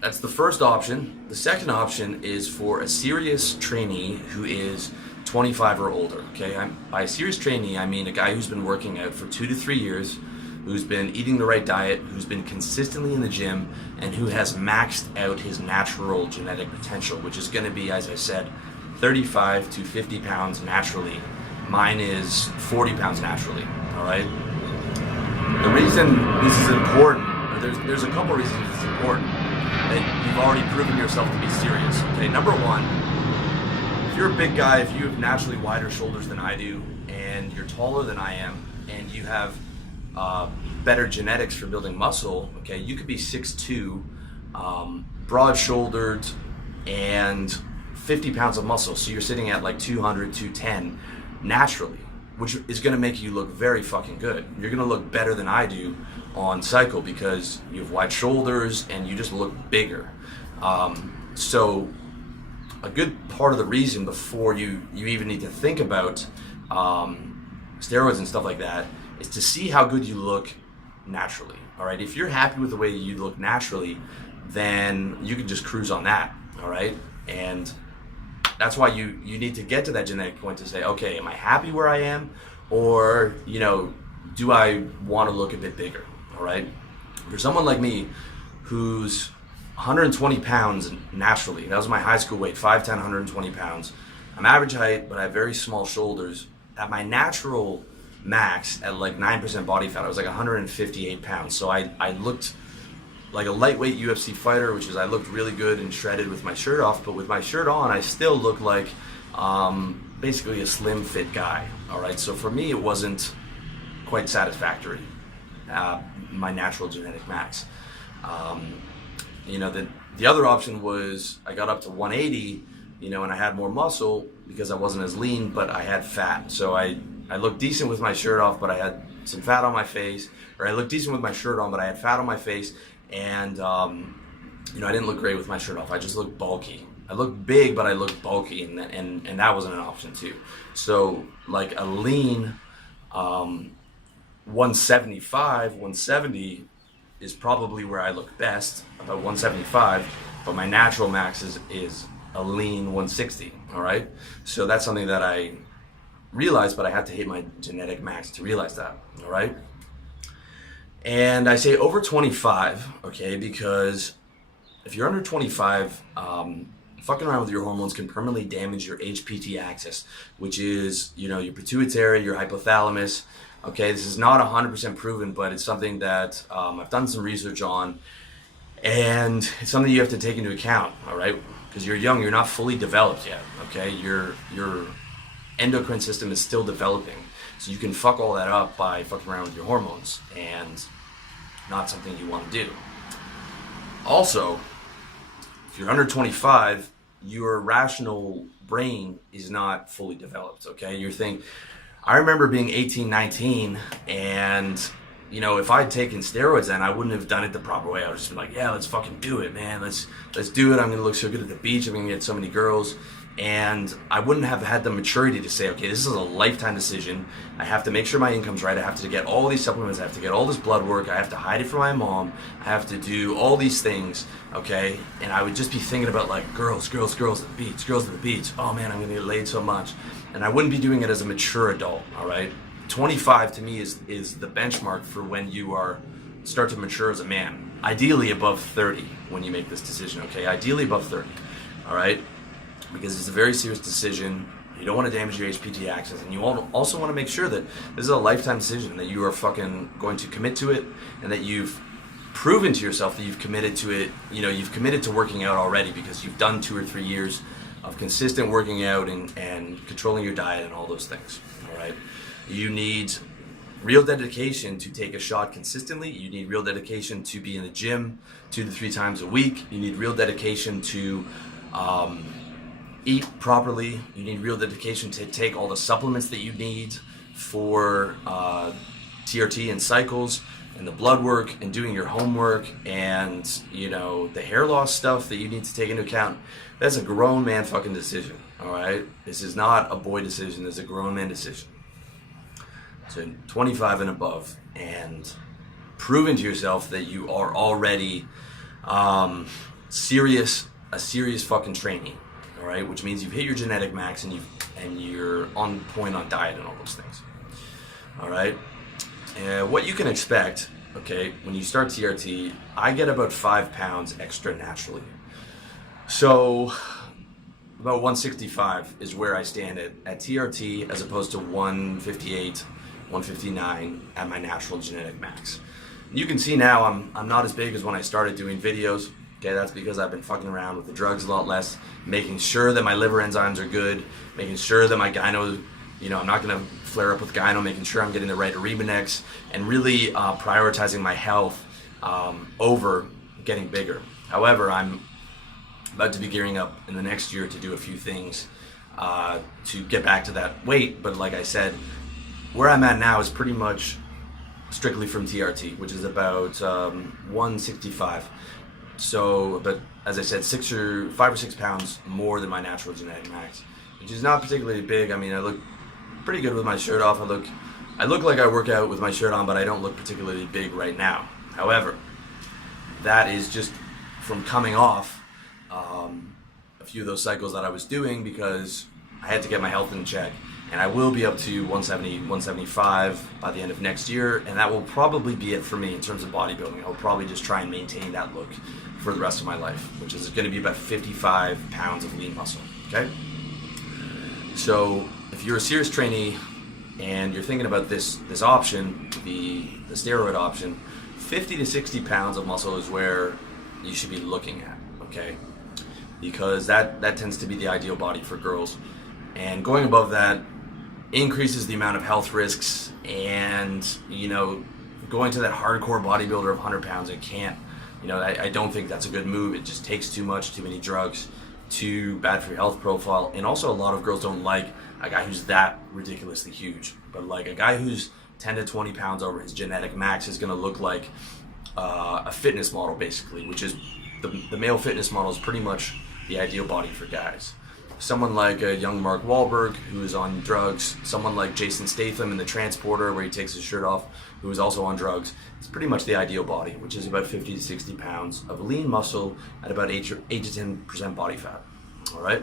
that's the first option. The second option is for a serious trainee who is 25 or older. Okay, by a serious trainee, I mean a guy who's been working out for 2 to 3 years, who's been eating the right diet, who's been consistently in the gym, and who has maxed out his natural genetic potential, which is going to be, as I said, 35 to 50 pounds naturally. Mine is 40 pounds naturally. All right. The reason this is important, there's a couple reasons it's important, that you've already proven yourself to be serious. Okay, number one, if you're a big guy, if you have naturally wider shoulders than I do, and you're taller than I am, and you have better genetics for building muscle, okay, you could be 6'2", broad-shouldered, and 50 pounds of muscle. So you're sitting at like 200, 210 naturally, which is going to make you look very fucking good. You're going to look better than I do on cycle because you have wide shoulders and you just look bigger. So a good part of the reason before you even need to think about steroids and stuff like that is to see how good you look naturally. All right, if you're happy with the way you look naturally, then you can just cruise on that. All right, and that's why you need to get to that genetic point to say, okay, am I happy where I am, or do I want to look a bit bigger? All right, for someone like me who's 120 pounds naturally, that was my high school weight, 5'10", 120 pounds. I'm average height, but I have very small shoulders. At my natural max, at like 9% body fat, I was like 158 pounds. So I looked like a lightweight UFC fighter, which is I looked really good and shredded with my shirt off, but with my shirt on, I still looked like basically a slim fit guy. All right, so for me, it wasn't quite satisfactory, my natural genetic max. The other option was I got up to 180, and I had more muscle because I wasn't as lean, but I had fat. So I looked decent with my shirt off, but I had some fat on my face, or I looked decent with my shirt on, but I had fat on my face. And, I didn't look great with my shirt off. I just looked bulky. I looked big, but I looked bulky, and that wasn't an option too. So like a lean 175, 170 is probably where I look best, about 175, but my natural max is a lean 160, all right? So that's something that I realized, but I had to hit my genetic max to realize that, all right? And I say over 25, okay, because if you're under 25, fucking around with your hormones can permanently damage your HPT axis, which is, your pituitary, your hypothalamus. Okay, this is not 100% proven, but it's something that I've done some research on, and it's something you have to take into account, all right? Because you're young, you're not fully developed yet, okay? Your endocrine system is still developing. So you can fuck all that up by fucking around with your hormones, and not something you want to do. Also, if you're under 25, your rational brain is not fully developed, okay? I remember being 18, 19, and, if I'd taken steroids then, I wouldn't have done it the proper way. I would just be like, yeah, let's fucking do it, man. Let's do it. I'm going to look so good at the beach. I'm going to get so many girls. And I wouldn't have had the maturity to say, okay, this is a lifetime decision. I have to make sure my income's right. I have to get all these supplements. I have to get all this blood work. I have to hide it from my mom. I have to do all these things, okay? And I would just be thinking about like girls at the beach, girls at the beach. Oh man, I'm going to get laid so much. And I wouldn't be doing it as a mature adult, all right? 25 to me is the benchmark for when you start to mature as a man. Ideally above 30 when you make this decision, okay? Ideally above 30, all right? Because it's a very serious decision. You don't want to damage your HPT axis, and you also want to make sure that this is a lifetime decision, that you are fucking going to commit to it, and that you've proven to yourself that you've committed to it. You've committed to working out already because you've done 2 or 3 years of consistent working out and controlling your diet and all those things, all right? You need real dedication to take a shot consistently. You need real dedication to be in the gym 2 to 3 times a week. You need real dedication to eat properly. You need real dedication to take all the supplements that you need for TRT and cycles, and the blood work, and doing your homework, and the hair loss stuff that you need to take into account. That's a grown man fucking decision, all right? This is not a boy decision. It's a grown man decision. So 25 and above, and proving to yourself that you are already a serious fucking training, all right, which means you've hit your genetic max and you're on point on diet and all those things, all right. And what you can expect, okay, when you start TRT, I get about 5 pounds extra naturally. So about 165 is where I stand at TRT, as opposed to 158, 159 at my natural genetic max. You can see now I'm not as big as when I started doing videos. Okay, that's because I've been fucking around with the drugs a lot less, making sure that my liver enzymes are good, making sure that my gyno, I'm not gonna flare up with gyno, making sure I'm getting the right Aribanex, and really prioritizing my health over getting bigger. However, I'm about to be gearing up in the next year to do a few things to get back to that weight, but like I said, where I'm at now is pretty much strictly from TRT, which is about 165. So, but as I said, 5 or 6 pounds more than my natural genetic max, which is not particularly big. I mean, I look pretty good with my shirt off. I look like I work out with my shirt on, but I don't look particularly big right now. However, that is just from coming off a few of those cycles that I was doing, because I had to get my health in check. And I will be up to 170, 175 by the end of next year, and that will probably be it for me in terms of bodybuilding. I'll probably just try and maintain that look for the rest of my life, which is going to be about 55 pounds of lean muscle, okay? So if you're a serious trainee and you're thinking about this option, the steroid option, 50 to 60 pounds of muscle is where you should be looking at, okay? Because that tends to be the ideal body for girls. And going above that increases the amount of health risks, and going to that hardcore bodybuilder of 100 pounds, I don't think that's a good move. It just takes too much, too many drugs, too bad for your health profile. And also, a lot of girls don't like a guy who's that ridiculously huge, but like a guy who's 10 to 20 pounds over his genetic max is going to look like a fitness model, basically, which is the male fitness model is pretty much the ideal body for guys. Someone like a young Mark Wahlberg, who is on drugs, someone like Jason Statham in The Transporter, where he takes his shirt off, who is also on drugs. It's pretty much the ideal body, which is about 50 to 60 pounds of lean muscle at about 8 to 10% body fat, all right?